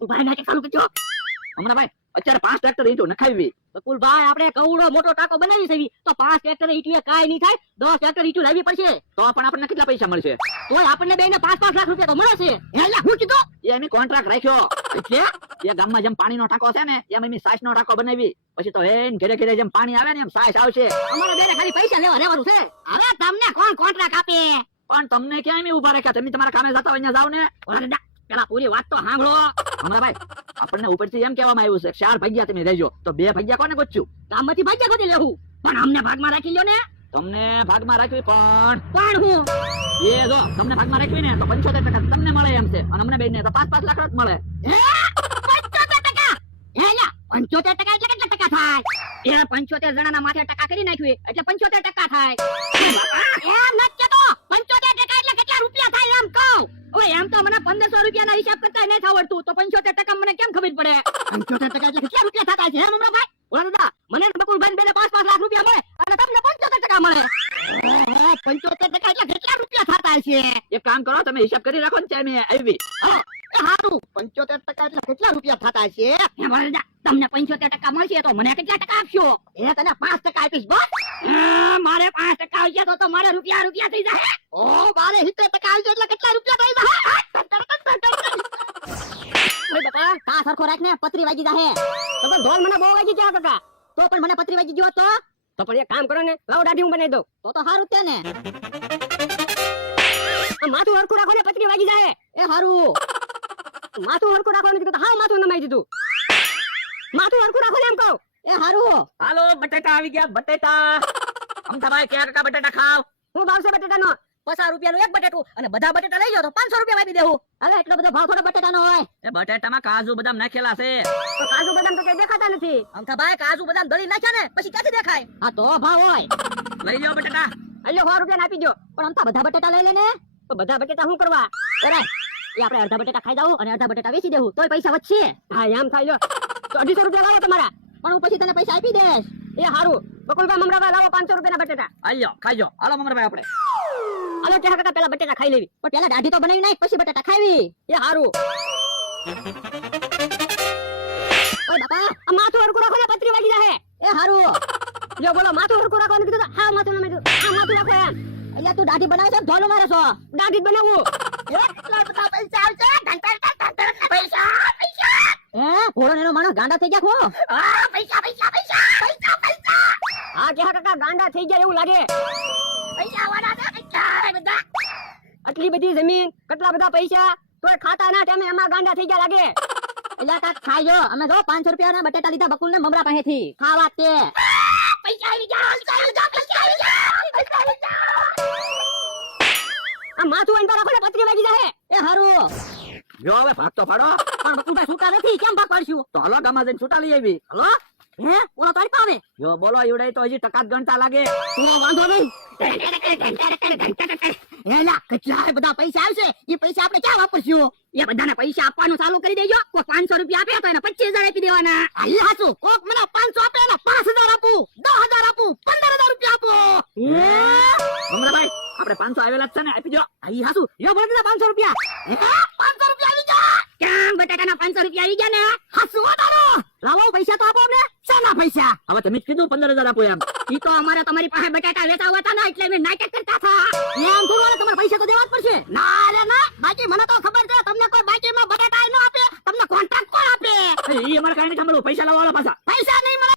બકુલભાઈ નાટક ચાલુ કરજો. હમણાં ભાઈ અત્યારે 5 ટ્રેક્ટર ઈંટો નખાવી. બકુલભાઈ આપણે કવડો મોટો ટાંકો બનાવી છે તો 5 ટ્રેક્ટર ઈંટીએ કાઈ નહીં થાય. 10 ટ્રેક્ટર ઈંટો લાવવી પડશે. તો પણ આપણને કેટલા પૈસા મળશે? તોય આપણને બેને 5-5 લાખ રૂપિયા તો મળે છે. એટલે હું કીધું એ અમે કોન્ટ્રાક્ટ રાખ્યો. એટલે એ ગામમાં જેમ પાણીનો ટાંકો છે ને એમ અમે સાઈસનો ટાંકો બનાવી. પછી તો હેન ઘરે ઘરે જેમ પાણી આવે ને એમ સાઈસ આવશે. અમારે બેને ખાલી પૈસા લેવા રહેવાનું છે. હવે તમને કોણ કોન્ટ્રાક્ટ આપે? પણ તમને ક્યાં અમે ઉભા રાખ્યા? તમે તમારા કામે જતા હોય ત્યાં જાવ ને. પેલા પૂરી વાત તો સાંભળો. હમણાં ભાઈ આપણને ઉપરથી એમ કહેવામાં આવ્યું છે 4 ભાગ્યા તમે રહેજો. તો 2 ભાગ્યા કોને ગોચ્યું? ગામમાંથી ભાગ્યા ગોતી લેવું. પણ અમને ભાગમાં રાખી લ્યો ને. તમને ભાગમાં રાખવી પણ હું એ જો તમને ભાગમાં રાખવી ને તો 75% તમને મળે એમ છે અને અમને બેને તો 5-5 લાખ જ મળે. 75%? હે લ્યા 75% એટલે કેટલા ટકા થાય? એ 75 જણાના માથે ટકા કરી નાખ્યું એટલે 75% થાય. એમ નથી કેતો. 75% એટલે કેટલા રૂપિયા થાય એમ કહું. ઓય એમ તો મને 1500 રૂપિયાના હિસાબ કરતા નથી આવડતું તો 75% મને કેમ ખબર પડે? 75% એટલે કેટલા રૂપિયા થતા છે હે મમરાભાઈ? ઓલા દાદા મને બકુલભાઈ બેને 5-5 લાખ રૂપિયા મળે અને તમને 75% મળે. 75% એટલે કેટલા રૂપિયા થતા છે? એક કામ કરો તમે હિસાબ કરી રાખો ને ત્યાં મેં આવી. હાલો એ હારું 75% એટલે કેટલા રૂપિયા થતા છે? હે વરદા તમને 75% મળશે તો મને કેટલા ટકા આપશો? એ તને 5% આપીશ બસ. મારે 5% આવશે તો મારે રૂપિયા થઈ જાય. ઓ મારે 70% આવશે એટલે કેટલા રૂપિયા થઈ જાય? ઓય બાપા કા સરખો રાખ ને પતરી વાગી જાહે. તો પણ ઢોલ મને બહુ વાગી ગયા કાકા. તો પણ મને પતરી વાગી ગયો તો પણ એક કામ કરો ને લાવ દાઢી હું બનાવી દઉં. તો હારું તે ને. માથું હરખું રાખો ને પતરી વાગી જાય. એ હારું માથું હરખું રાખવાનું કીધું તો હાવ માથું નમાઈ દીધું. માથું હરખું રાખો ને એમ કહું. એ હારું હાલો બટેટા આવી ગયા બટેટા. અમથાભાઈ ક્યાં ટકા બટેટા ખાવ? હું ભાવ છે બટેટાનો? 50 રૂપિયાનું એક બટેટું અને બધા બટેટા લઈ જાઓ તો 500 રૂપિયા આપી દેવું. હવે એટલો બધો ભાવ થોડો બટેટાનો હોય. એ બટેટામાં કાજુ બદામ નાખેલા છે. તો કાજુ બદામ તો કઈ દેખાતા નથી. અમથાભાઈ કાજુ બદામ દળી નાખ્યા ને પછી ક્યાંથી દેખાય? આ તો ભાવ હોય. લઈ જાઓ બટેટા. એટલે 100 રૂપિયા આપી દો. પણ અમથા બધા બટેટા લઈ લે ને. તો બધા બટેટા શું કરવા? બરાબર એ આપણે અડધા બટેટા ખાઈ જાવ અને અડધા બટેટા વેચી દેવું તોય પૈસા વધશે. હા એમ થાય લો. તો 250 રૂપિયા લાવો તમારા. પણ હું પછી તને પૈસા આપી દઈશ. એ હારું બકુલભાઈ મમરાભાઈ લાવો 500 રૂપિયાના બટેટા. આલ્યો ખાજો. હાલો મમરાભાઈ આપણે. હાલો કે કાકા પેલા બટેટા ખાઈ લેવી. પણ પેલા દાઢી તો બનાવી નાખ પછી બટેટા ખાવી. એ હારું. ઓય બાપા આ માથું હરખું રાખો ને પતરી વાગી જાહે. એ હારું લ્યો બોલો માથું હરખું રાખવાનું કીધું તો હા માથું નમે દીધું. આ માથું રાખો એમ. એટલે તું દાઢી બનાવે છે ઢોલો મારે છો? દાઢી બનાવું. એટલા બધા પૈસા આવશે. પૈસા ઘોડો એનો માણસ ગાંડા થઈ ગયા ખો. પૈસા હા કે કાકા ગાંડા થઈ ગયા એવું લાગે. પૈસા વાળા છે પૈસા બધા. આટલી બધી જમીન કેટલા બધા પૈસા તોય ખાતા ના ટાઈમે એમાં ગાંડા થઈ ગયા લાગે. એટલે કાક ખાજો અમે જો 500 રૂપિયાના બટેટા લીધા બકુલ ને મમરા પાસેથી ખાવા તે. પૈસા આવી ગયા. આ માથું અંદર રાખો ને પતરી વાગી જાહે. એ હારું જો હવે ભાગ તો પાડો. પણ બકુલભાઈ છૂટા નથી કેમ ભાગ પાડશું? તો હાલો ગામમાં જઈને છૂટા લઈ આવી. હલો હે ઓલો તારી પાસે જો બોલો ઈવડાઈ તો હજી ટકા જ ગણતા લાગે. તો વાંધો નહીં. એલા કેટલા બધા પૈસા આવશે એ પૈસા આપણે ક્યાં વાપરશું? એ બધાને પૈસા આપવાનું ચાલુ કરી દેજો. કોઈ 500 રૂપિયા આપે તો એને 25000 આપી દેવાના. હાલ હાચું કોક મને 500 આપે એને 5000 આપું 10000 આપું 15000 રૂપિયા આપો. મમરાભાઈ આપણે 500 આવેલા જ છે ને આપી દો. હાઈ હાચું યો બોલ દીધા 500 રૂપિયા. 500 રૂપિયા આવી ગયા. કેમ બટાકાના 500 રૂપિયા આવી ગયા ને? હાચું વાતારો લાવો પૈસા તો આપો અમને. શાના પૈસા? હવે તમે જ કીધું 15000 આપો એમ. ઈ તો અમારે તમારી પાસે બટાકા વેચાવા હતા ને એટલે મેં નાટક કરતા હતા. એમ થોડું તમારે પૈસા તો દેવા જ પડશે. ના રે ના બાકી મને તો ખબર છે તમને કોઈ બાકીમાં બટાકા ન આપે તમને કોન્ટ્રાક્ટ કોણ આપે? એ અમારે કાઈ નહીં સાંભળવું. પૈસા લાવો પાછા. પૈસા નહીં મળે.